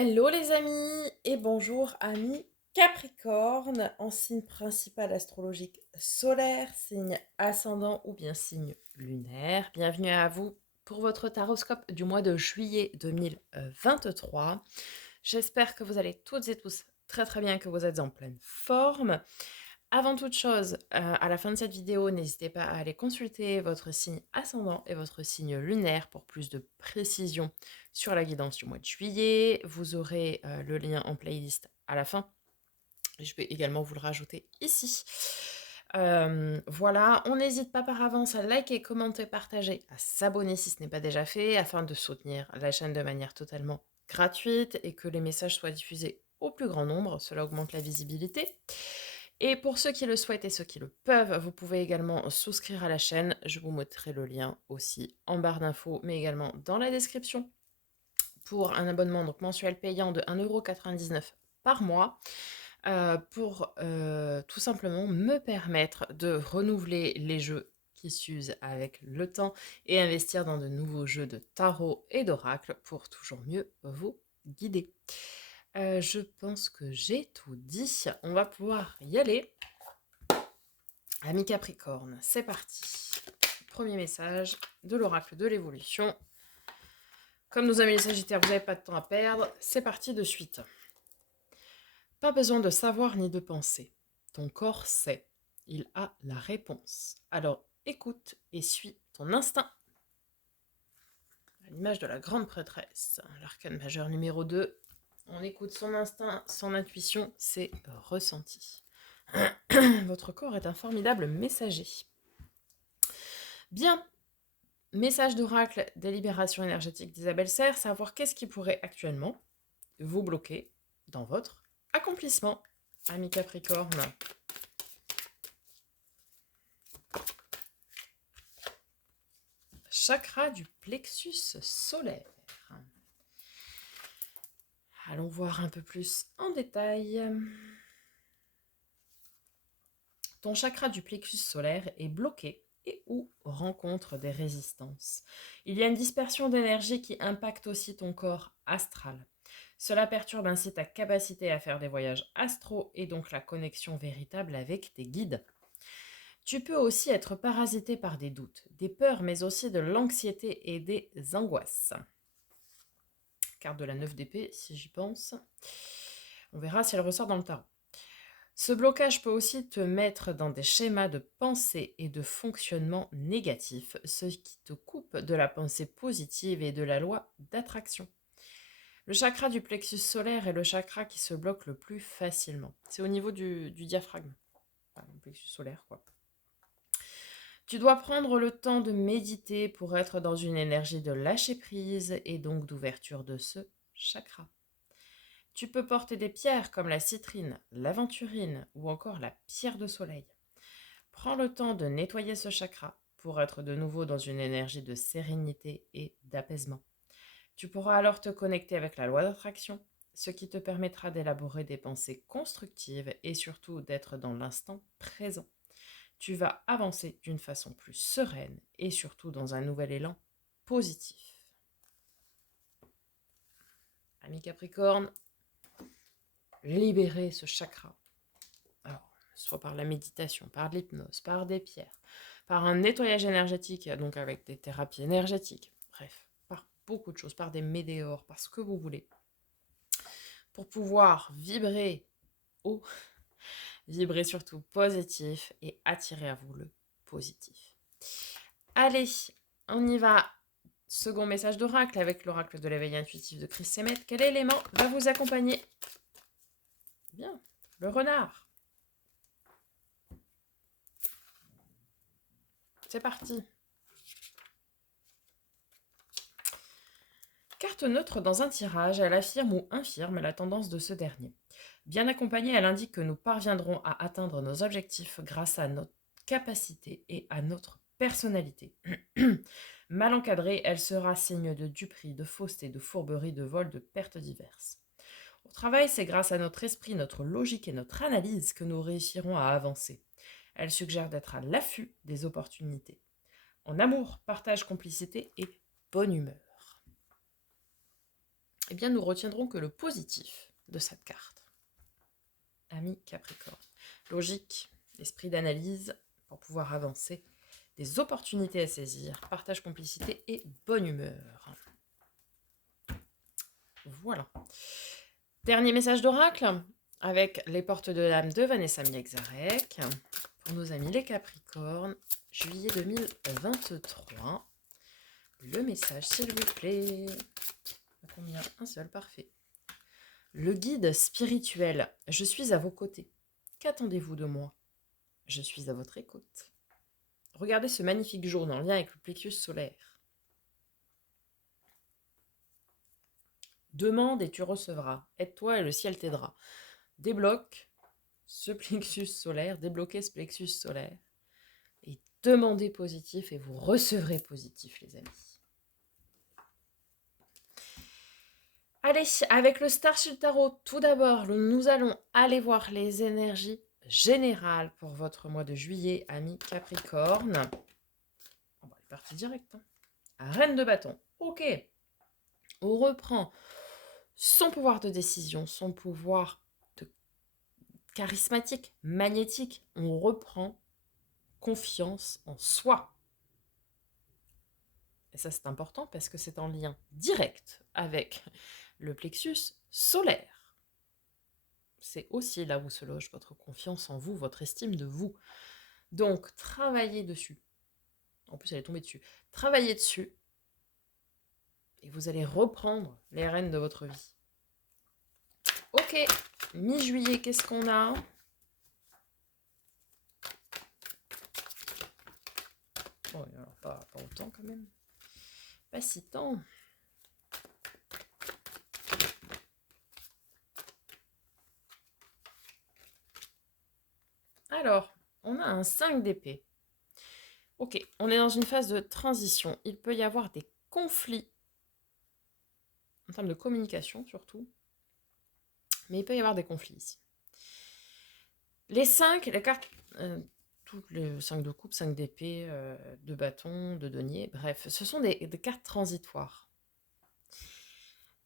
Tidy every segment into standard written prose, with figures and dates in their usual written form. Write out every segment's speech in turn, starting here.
Hello les amis et bonjour amis Capricorne en signe principal astrologique solaire, signe ascendant ou bien signe lunaire. Bienvenue à vous pour votre taroscope du mois de juillet 2023. J'espère que vous allez toutes et tous très très bien, que vous êtes en pleine forme. Avant toute chose, à la fin de cette vidéo, n'hésitez pas à aller consulter votre signe ascendant et votre signe lunaire pour plus de précision sur la guidance du mois de juillet. Vous aurez le lien en playlist à la fin. Je vais également vous le rajouter ici. Voilà, on n'hésite pas par avance à liker, commenter, partager, à s'abonner si ce n'est pas déjà fait, afin de soutenir la chaîne de manière totalement gratuite et que les messages soient diffusés au plus grand nombre. Cela augmente la visibilité. Et pour ceux qui le souhaitent et ceux qui le peuvent, vous pouvez également souscrire à la chaîne. Je vous mettrai le lien aussi en barre d'infos, mais également dans la description, pour un abonnement donc mensuel payant de 1,99 € par mois, pour tout simplement me permettre de renouveler les jeux qui s'usent avec le temps et investir dans de nouveaux jeux de tarot et d'oracle pour toujours mieux vous guider. Je pense que j'ai tout dit. On va pouvoir y aller. Amis Capricorne, c'est parti. Premier message de l'oracle de l'évolution. Comme nos amis les Sagittaires, vous n'avez pas de temps à perdre. C'est parti de suite. Pas besoin de savoir ni de penser. Ton corps sait. Il a la réponse. Alors écoute et suis ton instinct. À l'image de la grande prêtresse, l'arcane majeur numéro 2. On écoute son instinct, son intuition, ses ressentis. Votre corps est un formidable messager. Bien, message d'oracle des libérations énergétiques d'Isabelle Serre, savoir qu'est-ce qui pourrait actuellement vous bloquer dans votre accomplissement, ami Capricorne. Chakra du plexus solaire. Allons voir un peu plus en détail. Ton chakra du plexus solaire est bloqué et ou rencontre des résistances. Il y a une dispersion d'énergie qui impacte aussi ton corps astral. Cela perturbe ainsi ta capacité à faire des voyages astraux et donc la connexion véritable avec tes guides. Tu peux aussi être parasité par des doutes, des peurs, mais aussi de l'anxiété et des angoisses. Carte de la 9 d'épée, si j'y pense. On verra si elle ressort dans le tarot. Ce blocage peut aussi te mettre dans des schémas de pensée et de fonctionnement négatifs, ce qui te coupe de la pensée positive et de la loi d'attraction. Le chakra du plexus solaire est le chakra qui se bloque le plus facilement. C'est au niveau du diaphragme. Enfin, le plexus solaire, quoi. Tu dois prendre le temps de méditer pour être dans une énergie de lâcher prise et donc d'ouverture de ce chakra. Tu peux porter des pierres comme la citrine, l'aventurine ou encore la pierre de soleil. Prends le temps de nettoyer ce chakra pour être de nouveau dans une énergie de sérénité et d'apaisement. Tu pourras alors te connecter avec la loi d'attraction, ce qui te permettra d'élaborer des pensées constructives et surtout d'être dans l'instant présent. Tu vas avancer d'une façon plus sereine et surtout dans un nouvel élan positif. Ami Capricorne, libérer ce chakra. Alors, soit par la méditation, par de l'hypnose, par des pierres, par un nettoyage énergétique, donc avec des thérapies énergétiques, bref, par beaucoup de choses, par des météores, par ce que vous voulez, pour pouvoir vibrer haut, vibrer surtout positif et attirer à vous le positif. Allez, on y va. Second message d'oracle avec l'oracle de l'éveil intuitif de Chris Semet. Quel élément va vous accompagner? Bien, le renard. C'est parti. Carte neutre dans un tirage, elle affirme ou infirme la tendance de ce dernier. Bien accompagnée, elle indique que nous parviendrons à atteindre nos objectifs grâce à notre capacité et à notre personnalité. Mal encadrée, elle sera signe de duperie, de fausseté, de fourberie, de vol, de pertes diverses. Au travail, c'est grâce à notre esprit, notre logique et notre analyse que nous réussirons à avancer. Elle suggère d'être à l'affût des opportunités. En amour, partage, complicité et bonne humeur. eh bien, nous retiendrons que le positif de cette carte. Ami Capricorne. Logique, esprit d'analyse pour pouvoir avancer, des opportunités à saisir, partage, complicité et bonne humeur. Voilà. Dernier message d'oracle avec les portes de l'âme de Vanessa Miexarek pour nos amis les Capricornes, juillet 2023. Le message, s'il vous plaît. Combien? Un seul, parfait. Le guide spirituel, je suis à vos côtés. Qu'attendez-vous de moi? Je suis à votre écoute. Regardez ce magnifique jaune en lien avec le plexus solaire. Demande et tu recevras. Aide-toi et le ciel t'aidera. Débloque ce plexus solaire, débloquez ce plexus solaire. Et demandez positif et vous recevrez positif, les amis. Allez, avec le Starshield Tarot, tout d'abord, nous allons aller voir les énergies générales pour votre mois de juillet, amis Capricorne. On va aller partir direct. Reine de bâton. Ok. On reprend son pouvoir de décision, son pouvoir de charismatique, magnétique. On reprend confiance en soi. Et ça, c'est important parce que c'est en lien direct avec le plexus solaire. C'est aussi là où se loge votre confiance en vous, votre estime de vous. Donc, travaillez dessus. En plus, elle est tombée dessus. Travaillez dessus. Et vous allez reprendre les rênes de votre vie. Ok, mi-juillet, qu'est-ce qu'on a? Bon, alors pas autant quand même. Pas si tant. Alors, on a un 5 d'épée. Ok, on est dans une phase de transition. Il peut y avoir des conflits, en termes de communication surtout. Mais il peut y avoir des conflits ici. Les 5, les cartes, toutes les 5 de coupe, 5 d'épée, de bâton, de denier, bref, ce sont des cartes transitoires.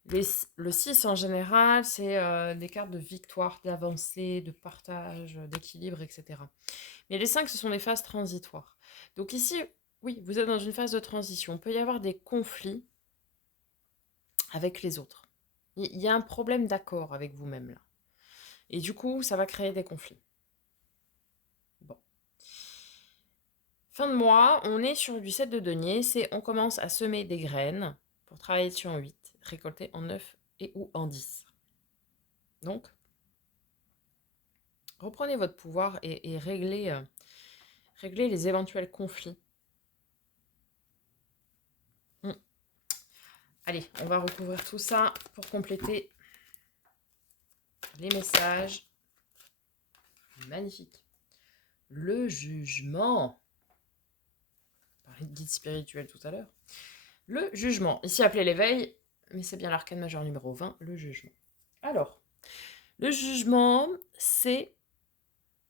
Le 6 en général, c'est des cartes de victoire, d'avancée, de partage, d'équilibre, etc. Mais les 5, ce sont des phases transitoires. Donc ici, oui, vous êtes dans une phase de transition. Il peut y avoir des conflits avec les autres. Il y a un problème d'accord avec vous-même là. Et du coup, ça va créer des conflits. Bon. Fin de mois, on est sur du 7 de denier. On commence à semer des graines pour travailler dessus en 8, récolter en 9 et ou en 10. Donc, reprenez votre pouvoir et réglez les éventuels conflits. Allez, on va recouvrir tout ça pour compléter les messages. Magnifique. Le jugement. On parlait de guide spirituel tout à l'heure. Le jugement. Ici appelé l'éveil, mais c'est bien l'arcane majeur numéro 20, le jugement. Alors, le jugement, c'est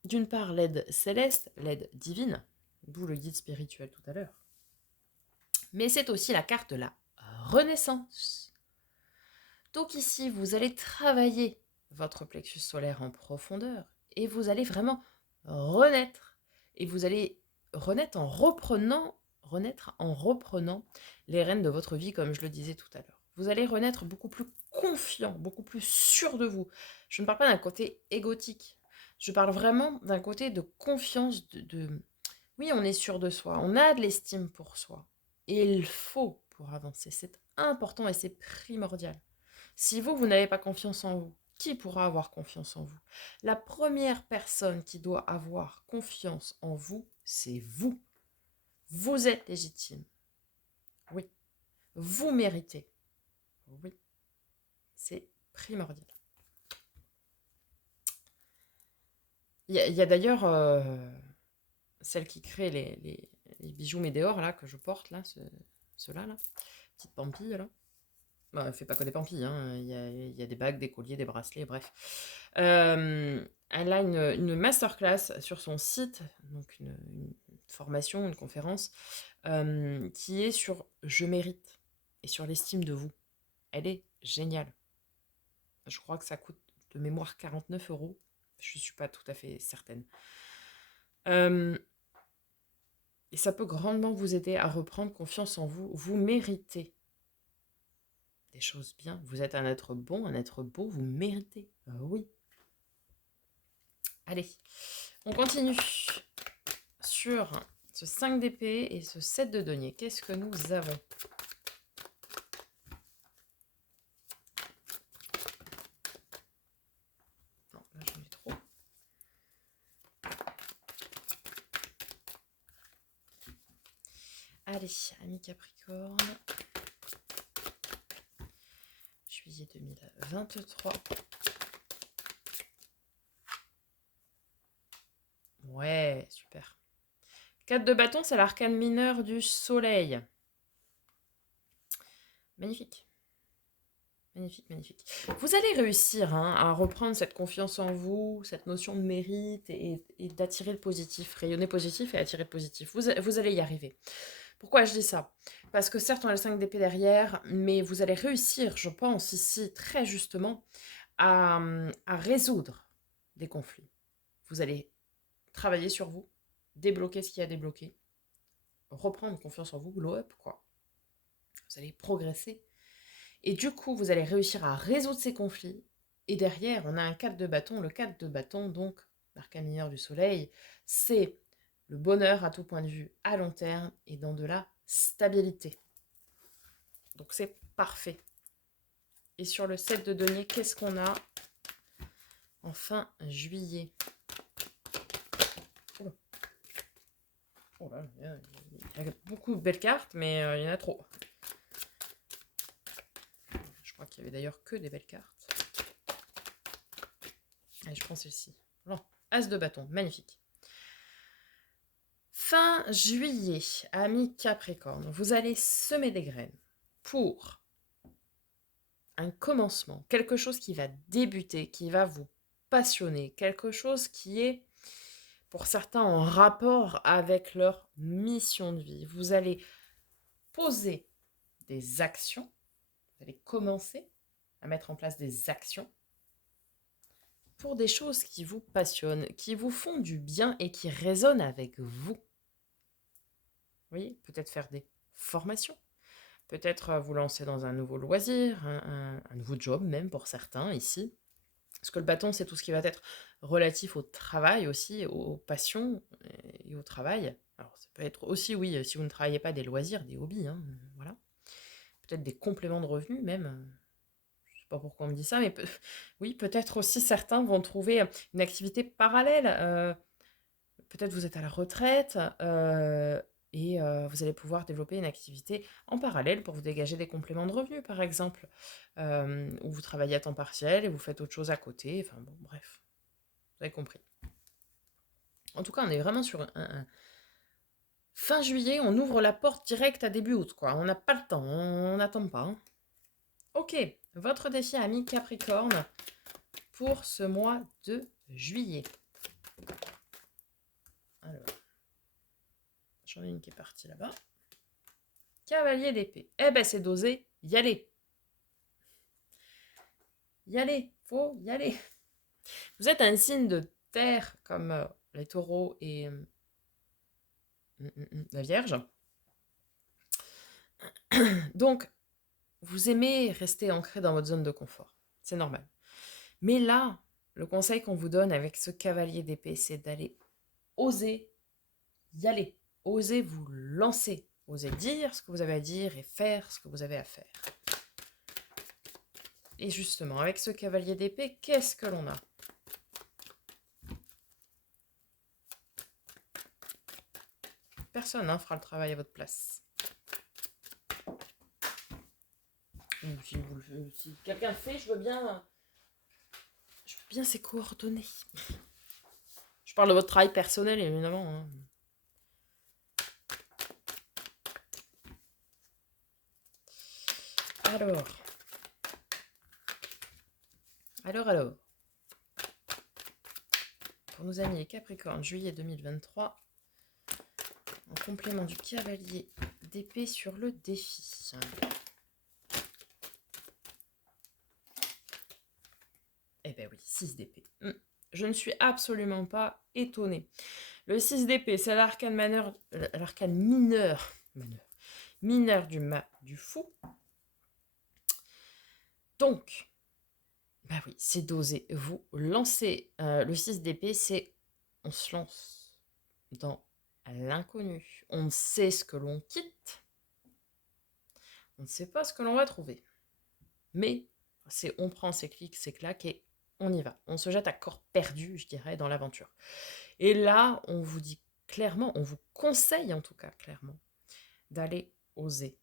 d'une part l'aide céleste, l'aide divine, d'où le guide spirituel tout à l'heure. Mais c'est aussi la carte de la renaissance. Donc ici, vous allez travailler votre plexus solaire en profondeur et vous allez vraiment renaître. Et vous allez renaître en reprenant les rênes de votre vie, comme je le disais tout à l'heure. Vous allez renaître beaucoup plus confiant, beaucoup plus sûr de vous. Je ne parle pas d'un côté égotique. Je parle vraiment d'un côté de confiance, oui, on est sûr de soi, on a de l'estime pour soi. Et il faut pour avancer. C'est important et c'est primordial. Si vous n'avez pas confiance en vous, qui pourra avoir confiance en vous? La première personne qui doit avoir confiance en vous, c'est vous. Vous êtes légitime. Oui. Vous méritez. Oui. C'est primordial. Il y a d'ailleurs celle qui crée les bijoux Médéor là, que je porte, là, ceux-là, là. Petite pampille, là. Bah, elle fait pas que des pampilles, hein. Il y a des bagues, des colliers, des bracelets, bref. Elle a une masterclass sur son site, donc une formation, une conférence, qui est sur « Je mérite » et sur l'estime de vous. Elle est génial. Je crois que ça coûte de mémoire 49 euros. Je ne suis pas tout à fait certaine. Et ça peut grandement vous aider à reprendre confiance en vous. Vous méritez des choses bien. Vous êtes un être bon, un être beau. Vous méritez. Oui. Allez, on continue sur ce 5 d'épée et ce 7 de denier. Qu'est-ce que nous avons? Non, là j'en ai trop. Allez, ami Capricorne. Juillet 2023. Ouais, super. 4 de bâton, c'est l'arcane mineur du soleil. Magnifique. Magnifique, magnifique. Vous allez réussir à reprendre cette confiance en vous, cette notion de mérite et d'attirer le positif, rayonner positif et attirer le positif. Vous allez y arriver. Pourquoi je dis ça? Parce que certes, on a le 5 d'épée derrière, mais vous allez réussir, je pense, ici, très justement, à résoudre des conflits. Vous allez travailler sur vous, débloquer ce qu'il y a débloqué, reprendre confiance en vous, glow up, quoi. Vous allez progresser. Et du coup, vous allez réussir à résoudre ces conflits. Et derrière, on a un 4 de bâton. Le 4 de bâton, donc, l'arcane mineur du soleil, c'est le bonheur à tout point de vue à long terme et dans de la stabilité. Donc c'est parfait. Et sur le 7 de denier, qu'est-ce qu'on a en fin juillet? Oh là, il y a beaucoup de belles cartes, mais il y en a trop. Je crois qu'il y avait d'ailleurs que des belles cartes. Allez, je prends celle-ci. Non, As de bâton, magnifique. Fin juillet, amis Capricorne, vous allez semer des graines pour un commencement, quelque chose qui va débuter, qui va vous passionner, quelque chose qui est pour certains en rapport avec leur mission de vie. Vous allez poser des actions, vous allez commencer à mettre en place des actions pour des choses qui vous passionnent, qui vous font du bien et qui résonnent avec vous. Vous voyez, peut-être faire des formations, peut-être vous lancer dans un nouveau loisir, un nouveau job même pour certains ici. Parce que le bâton, c'est tout ce qui va être relatif au travail aussi, aux passions et au travail. Alors ça peut être aussi, oui, si vous ne travaillez pas, des loisirs, des hobbies, voilà. Peut-être des compléments de revenus même. Je ne sais pas pourquoi on me dit ça, mais oui, peut-être aussi certains vont trouver une activité parallèle. Peut-être vous êtes à la retraite et vous allez pouvoir développer une activité en parallèle pour vous dégager des compléments de revenus, par exemple. Ou vous travaillez à temps partiel et vous faites autre chose à côté. Enfin bon, bref, vous avez compris. En tout cas, on est vraiment sur fin juillet, on ouvre la porte directe à début août, quoi. On n'a pas le temps, on n'attend pas. Ok, votre défi ami Capricorne pour ce mois de juillet. Alors, j'en ai une qui est partie là-bas. Cavalier d'épée. Eh ben, c'est d'oser y aller. Y aller, faut y aller. Vous êtes un signe de terre comme les taureaux et la Vierge. Donc, vous aimez rester ancré dans votre zone de confort. C'est normal. Mais là, le conseil qu'on vous donne avec ce cavalier d'épée, c'est d'aller oser y aller. Oser vous lancer. Oser dire ce que vous avez à dire et faire ce que vous avez à faire. Et justement, avec ce cavalier d'épée, qu'est-ce que l'on a? Personne fera le travail à votre place. Si quelqu'un le fait, je veux bien ses coordonnées. Je parle de votre travail personnel, évidemment. Alors. Pour nos amis les Capricornes, juillet 2023, en complément du cavalier d'épée sur le défi. Eh ben oui, 6 d'épée. Je ne suis absolument pas étonnée. Le 6 d'épée, c'est l'arcane mineur du fou. Donc, bah oui, c'est d'oser vous lancer. Le 6 d'épée, c'est on se lance dans l'inconnu. On ne sait ce que l'on quitte. On ne sait pas ce que l'on va trouver. Mais c'est on prend ses clics, ses claques et on y va. On se jette à corps perdu, je dirais, dans l'aventure. Et là, on vous dit clairement, on vous conseille en tout cas clairement, d'aller oser.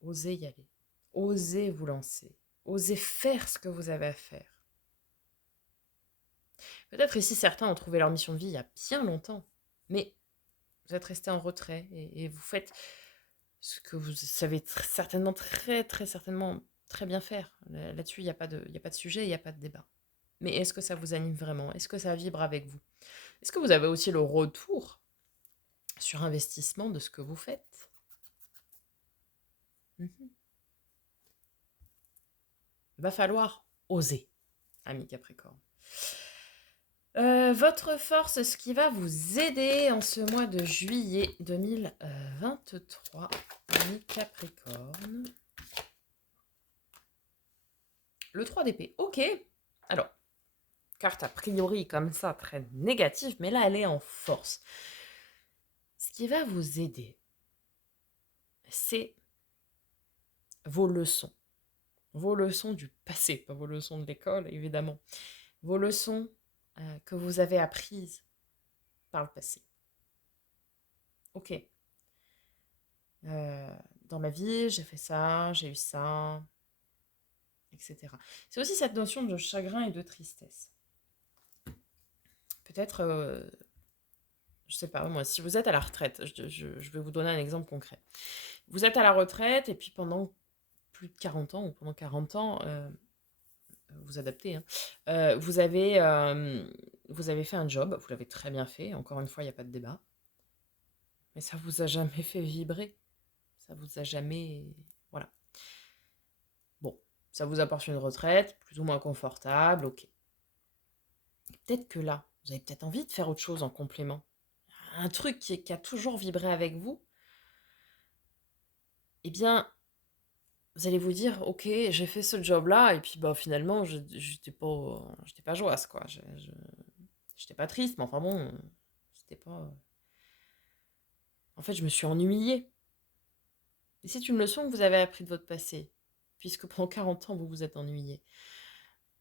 Osez y aller. Osez vous lancer. Osez faire ce que vous avez à faire. Peut-être ici, certains ont trouvé leur mission de vie il y a bien longtemps, mais vous êtes resté en retrait et vous faites ce que vous savez certainement, très certainement, très bien faire. Là-dessus, il n'y a pas de sujet, il n'y a pas de débat. Mais est-ce que ça vous anime vraiment? Est-ce que ça vibre avec vous? Est-ce que vous avez aussi le retour sur investissement de ce que vous faites? Va falloir oser, ami Capricorne. Votre force, ce qui va vous aider en ce mois de juillet 2023, ami Capricorne. Le 3 d'épée, ok. Alors, carte a priori comme ça, très négative, mais là, elle est en force. Ce qui va vous aider, c'est vos leçons. Vos leçons du passé, pas vos leçons de l'école, évidemment. Vos leçons que vous avez apprises par le passé. Ok. Dans ma vie, j'ai fait ça, j'ai eu ça, etc. C'est aussi cette notion de chagrin et de tristesse. Peut-être, je sais pas, moi, si vous êtes à la retraite, je vais vous donner un exemple concret. Vous êtes à la retraite et puis pendant plus de 40 ans, ou pendant 40 ans, vous adaptez, hein, vous avez fait un job, vous l'avez très bien fait, encore une fois, il n'y a pas de débat, mais ça vous a jamais fait vibrer, ça vous a jamais... Voilà. Bon, ça vous apporte une retraite, plus ou moins confortable, ok. Peut-être que là, vous avez peut-être envie de faire autre chose en complément. Un truc qui a toujours vibré avec vous, eh bien, vous allez vous dire, ok, j'ai fait ce job-là, et puis bah, finalement, je j'étais pas joyeuse, quoi. J'étais pas triste, mais enfin bon, c'était pas... En fait, je me suis ennuyée. Et c'est une leçon que vous avez appris de votre passé, puisque pendant 40 ans, vous vous êtes ennuyé.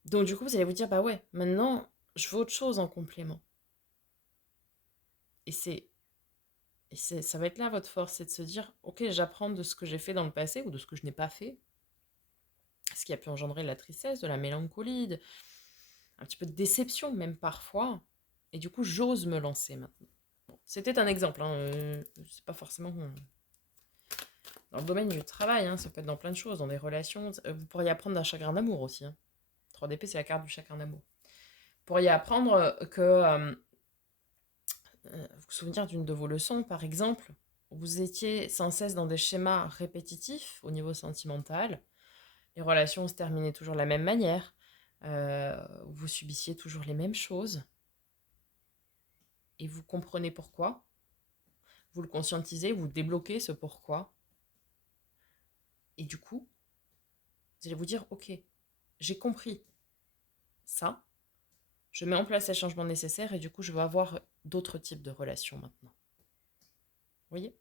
Donc du coup, vous allez vous dire, bah ouais, maintenant, je veux autre chose en complément. Et ça va être là votre force, c'est de se dire, ok, j'apprends de ce que j'ai fait dans le passé ou de ce que je n'ai pas fait, ce qui a pu engendrer de la tristesse, de la mélancolie, un petit peu de déception même parfois. Et du coup, j'ose me lancer maintenant. Bon, c'était un exemple, hein, c'est pas forcément dans le domaine du travail, hein, ça peut être dans plein de choses, dans des relations. Vous pourriez apprendre d'un chagrin d'amour aussi. 3DP, c'est la carte du chagrin d'amour. Vous pourriez apprendre que vous souvenir d'une de vos leçons, par exemple, vous étiez sans cesse dans des schémas répétitifs au niveau sentimental. Les relations se terminaient toujours de la même manière. Vous subissiez toujours les mêmes choses. Et vous comprenez pourquoi. Vous le conscientisez, vous débloquez ce pourquoi. Et du coup, vous allez vous dire, ok, j'ai compris ça. Je mets en place les changements nécessaires et du coup, je vais avoir d'autres types de relations maintenant. Vous voyez?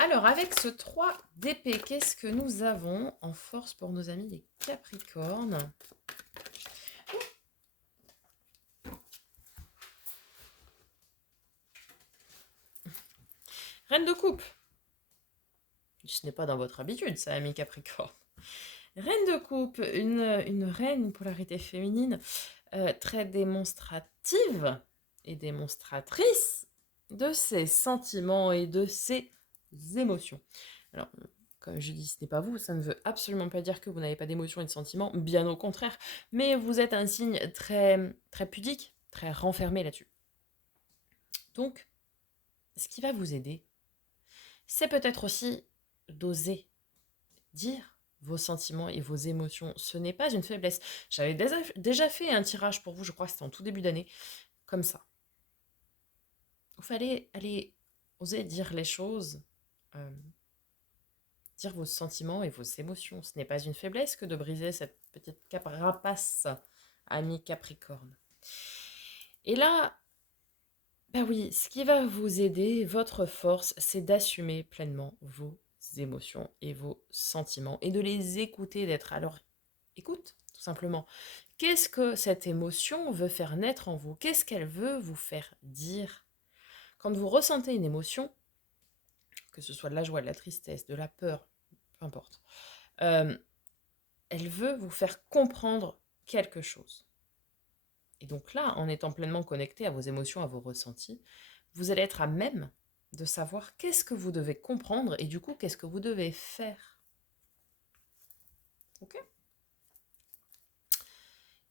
Alors, avec ce 3 d'épée, qu'est-ce que nous avons en force pour nos amis les Capricornes? Reine de coupe. Ce n'est pas dans votre habitude, ça, ami Capricorne. Reine de coupe, une reine, une polarité féminine très démonstrative et démonstratrice de ses sentiments et de ses émotions. Alors, comme je dis, ce n'est pas vous, ça ne veut absolument pas dire que vous n'avez pas d'émotions et de sentiments, bien au contraire, mais vous êtes un signe très, très pudique, très renfermé là-dessus. Donc, ce qui va vous aider, c'est peut-être aussi d'oser dire vos sentiments et vos émotions. Ce n'est pas une faiblesse. J'avais déjà fait un tirage pour vous, je crois que c'était en tout début d'année, comme ça. Il fallait aller oser dire les choses, euh, dire vos sentiments et vos émotions. Ce n'est pas une faiblesse que de briser cette petite carapace, ami Capricorne. Et là, bah oui, ce qui va vous aider, votre force, c'est d'assumer pleinement vos émotions et vos sentiments et de les écouter, d'être à leur écoute, tout simplement. Qu'est-ce que cette émotion veut faire naître en vous? Qu'est-ce qu'elle veut vous faire dire? Quand vous ressentez une émotion, que ce soit de la joie, de la tristesse, de la peur, peu importe, euh, elle veut vous faire comprendre quelque chose. Et donc là, en étant pleinement connecté à vos émotions, à vos ressentis, vous allez être à même de savoir qu'est-ce que vous devez comprendre et du coup, qu'est-ce que vous devez faire. Ok?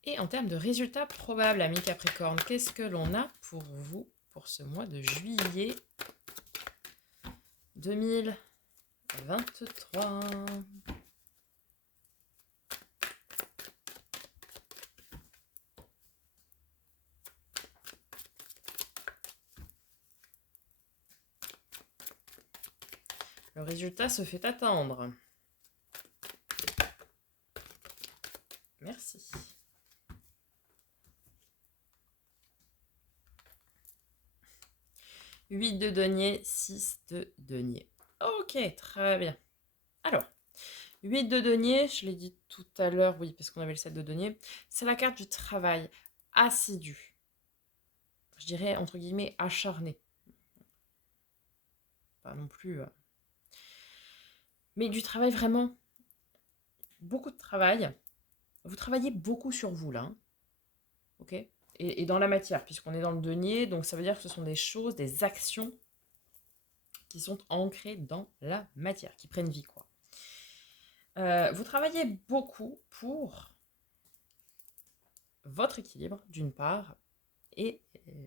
Et en termes de résultats probables, amis Capricorne, qu'est-ce que l'on a pour vous pour ce mois de juillet 2023? Le résultat se fait attendre. Merci. 8 de denier, 6 de denier. Ok, très bien. Alors, 8 de denier, je l'ai dit tout à l'heure, oui, parce qu'on avait le 7 de denier, c'est la carte du travail assidu. Je dirais, entre guillemets, acharné. Pas non plus. Mais du travail vraiment, beaucoup de travail. Vous travaillez beaucoup sur vous, là. Hein, ok, et dans la matière, puisqu'on est dans le denier, donc ça veut dire que ce sont des choses, des actions qui sont ancrées dans la matière, qui prennent vie, quoi. Vous travaillez beaucoup pour votre équilibre, d'une part, et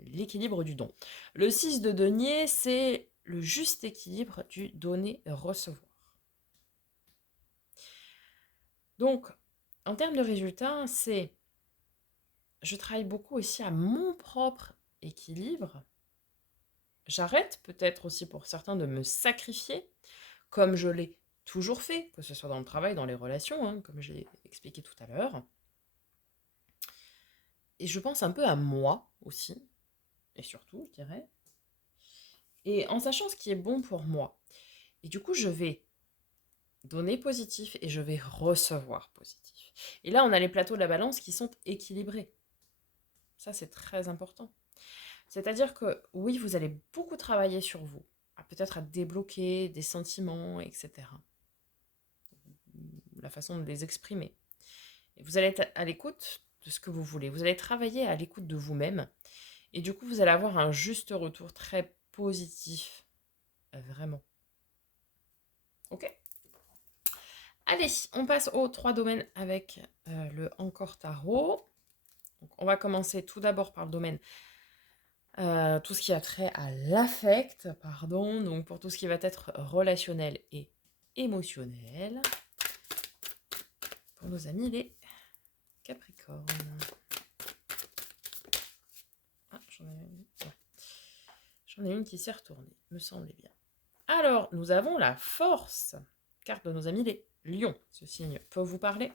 l'équilibre du don. Le 6 de denier, c'est le juste équilibre du donner-recevoir. Donc, en termes de résultats, c'est je travaille beaucoup aussi à mon propre équilibre. J'arrête peut-être aussi pour certains de me sacrifier, comme je l'ai toujours fait, que ce soit dans le travail, dans les relations, hein, comme je l'ai expliqué tout à l'heure. Et je pense un peu à moi aussi, et surtout, je dirais, et en sachant ce qui est bon pour moi. Et du coup, je vais donner positif et je vais recevoir positif. Et là, on a les plateaux de la balance qui sont équilibrés. Ça, c'est très important. C'est-à-dire que oui, vous allez beaucoup travailler sur vous, peut-être à débloquer des sentiments, etc. La façon de les exprimer. Et vous allez être à l'écoute de ce que vous voulez. Vous allez travailler à l'écoute de vous-même. Et du coup, vous allez avoir un juste retour très positif. Vraiment. Ok? Allez, on passe aux 3 domaines avec le Encore Tarot. Donc, on va commencer tout d'abord par le domaine, tout ce qui a trait à l'affect, pardon, donc pour tout ce qui va être relationnel et émotionnel, pour nos amis les Capricornes. Ah, j'en ai une qui s'est retournée, me semblait bien. Alors, nous avons la force, carte de nos amis les Lions. Ce signe peut vous parler?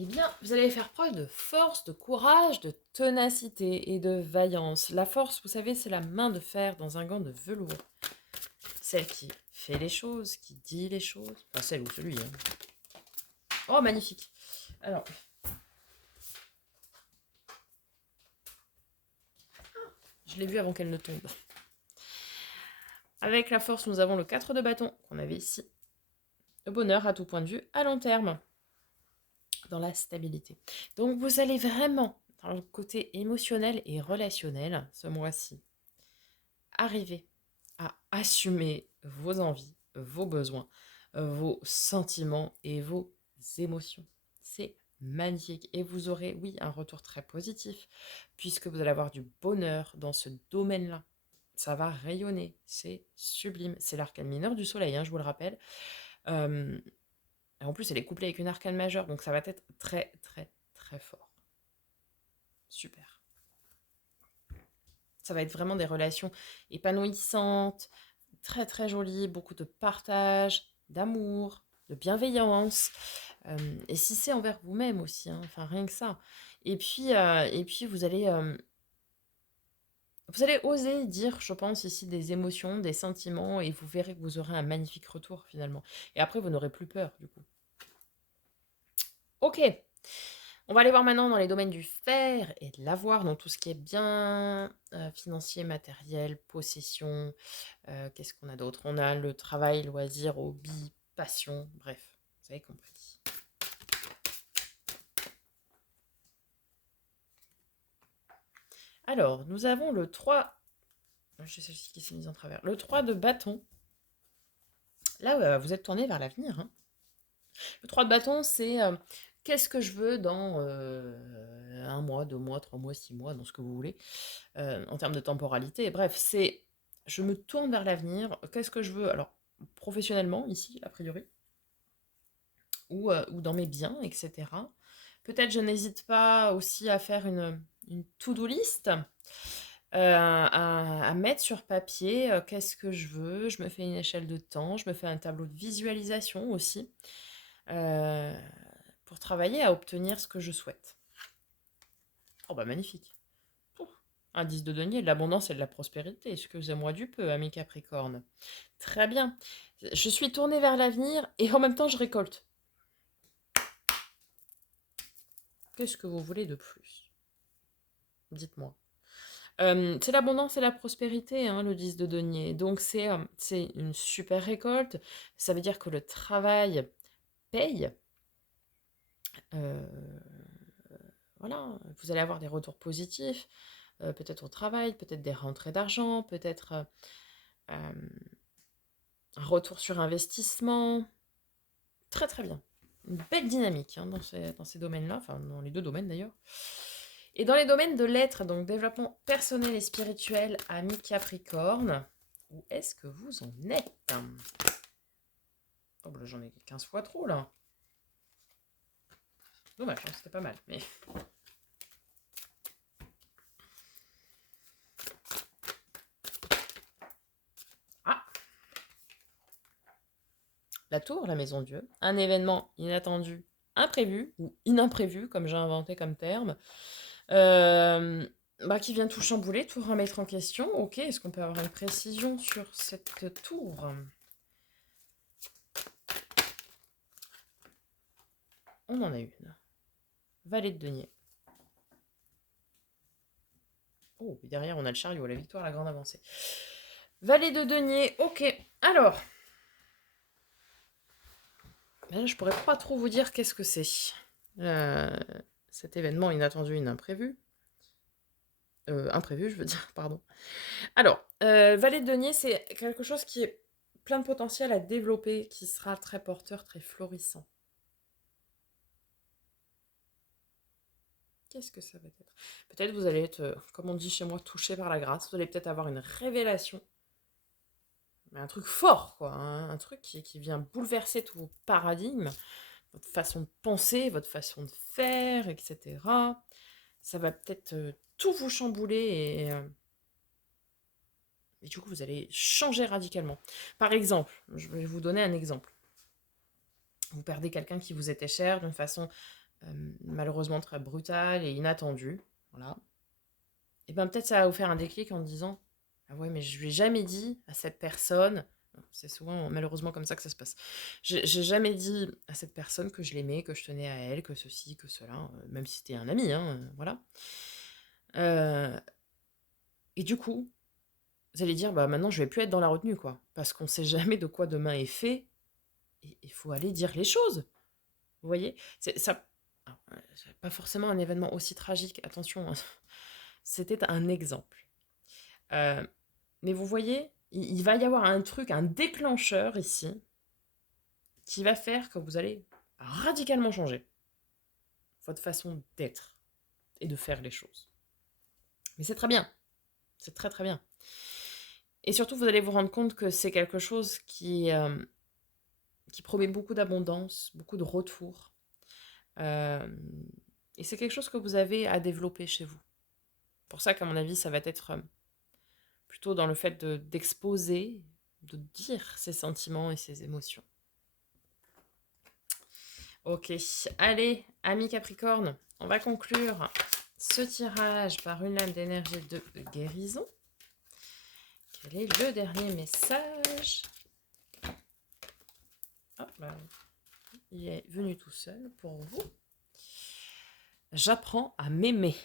Eh bien, vous allez faire preuve de force, de courage, de ténacité et de vaillance. La force, vous savez, c'est la main de fer dans un gant de velours. Celle qui fait les choses, qui dit les choses. Enfin, celle ou celui. Hein. Oh, magnifique. Alors, je l'ai vue avant qu'elle ne tombe. Avec la force, nous avons le 4 de bâton qu'on avait ici. Le bonheur à tout point de vue, à long terme. Dans la stabilité. Donc, vous allez vraiment, dans le côté émotionnel et relationnel, ce mois-ci, arriver à assumer vos envies, vos besoins, vos sentiments et vos émotions. C'est magnifique. Et vous aurez, oui, un retour très positif, puisque vous allez avoir du bonheur dans ce domaine-là. Ça va rayonner, c'est sublime. C'est l'arcane mineur du soleil, hein, je vous le rappelle. Euh, et en plus, elle est couplée avec une arcane majeure, donc ça va être très, très, très fort. Super. Ça va être vraiment des relations épanouissantes, très, très jolies, beaucoup de partage, d'amour, de bienveillance. Et si c'est envers vous-même aussi, hein, enfin rien que ça. Et puis vous allez oser dire, je pense, ici des émotions, des sentiments, et vous verrez que vous aurez un magnifique retour finalement. Et après, vous n'aurez plus peur du coup. Ok, on va aller voir maintenant dans les domaines du faire et de l'avoir, donc tout ce qui est bien financier, matériel, possession. Qu'est-ce qu'on a d'autre? On a le travail, loisir, hobby, passion, bref, vous avez compris. Alors, nous avons le 3. Je sais celle-ci qui s'est mise en travers. Le 3 de bâton. Là, vous êtes tourné vers l'avenir, hein. Le 3 de bâton, c'est qu'est-ce que je veux dans 1 mois, 2 mois, 3 mois, 6 mois, dans ce que vous voulez, en termes de temporalité. Bref, c'est je me tourne vers l'avenir. Qu'est-ce que je veux? Alors, professionnellement, ici, a priori, ou dans mes biens, etc. Peut-être je n'hésite pas aussi à faire une to-do list, à mettre sur papier qu'est-ce que je veux. Je me fais une échelle de temps, je me fais un tableau de visualisation aussi, euh, pour travailler à obtenir ce que je souhaite. Oh bah magnifique. Pouf. Un 10 de denier, de l'abondance et de la prospérité. Excusez-moi du peu, ami Capricorne. Très bien. Je suis tournée vers l'avenir et en même temps je récolte. Qu'est-ce que vous voulez de plus? Dites-moi. C'est l'abondance et la prospérité, hein, le 10 de denier. Donc c'est une super récolte. Ça veut dire que le travail paye. Euh, voilà, vous allez avoir des retours positifs, peut-être au travail, peut-être des rentrées d'argent, peut-être un retour sur investissement. Très très bien. Une belle dynamique, hein, dans ces domaines-là, enfin dans les deux domaines d'ailleurs. Et dans les domaines de l'être, donc développement personnel et spirituel, ami Capricorne, où est-ce que vous en êtes? Oh, bah, j'en ai 15 fois trop là. Dommage, hein, c'était pas mal. Mais ah, la tour, la maison Dieu, un événement inattendu, imprévu ou inimprévu, comme j'ai inventé comme terme, bah, qui vient tout chambouler, tout remettre en question. Ok, est-ce qu'on peut avoir une précision sur cette tour? On en a une. Valet de denier. Oh, et derrière, on a le chariot, la victoire, la grande avancée. Valet de denier, ok. Alors, là, je pourrais pas trop vous dire qu'est-ce que c'est. Euh, Cet événement inattendu, inimprévu. Imprévu, je veux dire, pardon. Alors, Valet de denier, c'est quelque chose qui est plein de potentiel à développer, qui sera très porteur, très florissant. Qu'est-ce que ça va être? Peut-être vous allez être, comme on dit chez moi, touché par la grâce. Vous allez peut-être avoir une révélation. Mais un truc fort, quoi, hein, un truc qui vient bouleverser tous vos paradigmes, votre façon de penser, votre façon de faire, etc. Ça va peut-être tout vous chambouler et du coup, vous allez changer radicalement. Par exemple, je vais vous donner un exemple. Vous perdez quelqu'un qui vous était cher d'une façon malheureusement très brutale et inattendue. Voilà. Et bien peut-être ça va vous faire un déclic en disant ah ouais, mais je lui ai jamais dit à cette personne. C'est souvent malheureusement comme ça que ça se passe. J'ai jamais dit à cette personne que je l'aimais, que je tenais à elle, que ceci, que cela, même si c'était un ami, hein, voilà. Euh, et du coup, vous allez dire, bah maintenant je vais plus être dans la retenue, quoi. Parce qu'on sait jamais de quoi demain est fait. Et il faut aller dire les choses. Vous voyez? C'est ça. C'est pas forcément un événement aussi tragique, attention, hein. C'était un exemple. Euh, mais vous voyez, il va y avoir un truc, un déclencheur ici, qui va faire que vous allez radicalement changer votre façon d'être et de faire les choses. Mais c'est très bien, c'est très très bien. Et surtout, vous allez vous rendre compte que c'est quelque chose qui qui promet beaucoup d'abondance, beaucoup de retour. Euh, et c'est quelque chose que vous avez à développer chez vous. Pour ça qu'à mon avis, ça va être plutôt dans le fait d'exposer, de dire ses sentiments et ses émotions. Ok, allez, amis Capricorne, on va conclure ce tirage par une lame d'énergie de guérison. Quel est le dernier message? Oh, bah, il est venu tout seul pour vous. J'apprends à m'aimer.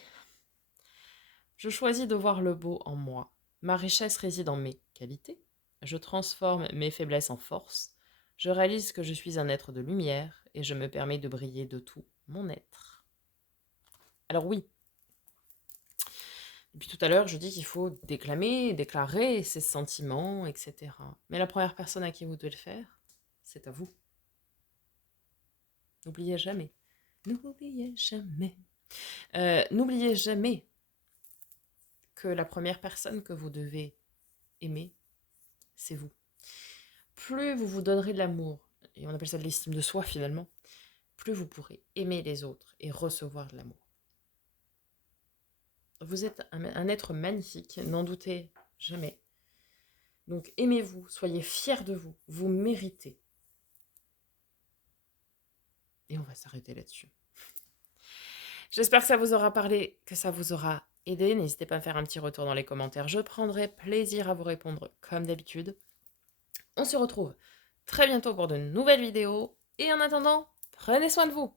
Je choisis de voir le beau en moi. Ma richesse réside en mes qualités. Je transforme mes faiblesses en force. Je réalise que je suis un être de lumière et je me permets de briller de tout mon être. Alors oui, depuis tout à l'heure, je dis qu'il faut déclamer, déclarer ses sentiments, etc. Mais la première personne à qui vous devez le faire, c'est à vous. N'oubliez jamais. N'oubliez jamais. N'oubliez jamais que la première personne que vous devez aimer, c'est vous. Plus vous vous donnerez de l'amour, et on appelle ça de l'estime de soi finalement, plus vous pourrez aimer les autres et recevoir de l'amour. Vous êtes un être magnifique, n'en doutez jamais. Donc aimez-vous, soyez fiers de vous, vous méritez. Et on va s'arrêter là-dessus. J'espère que ça vous aura parlé, que ça vous aura aidé. N'hésitez pas à me faire un petit retour dans les commentaires. Je prendrai plaisir à vous répondre comme d'habitude. On se retrouve très bientôt pour de nouvelles vidéos. Et en attendant, prenez soin de vous.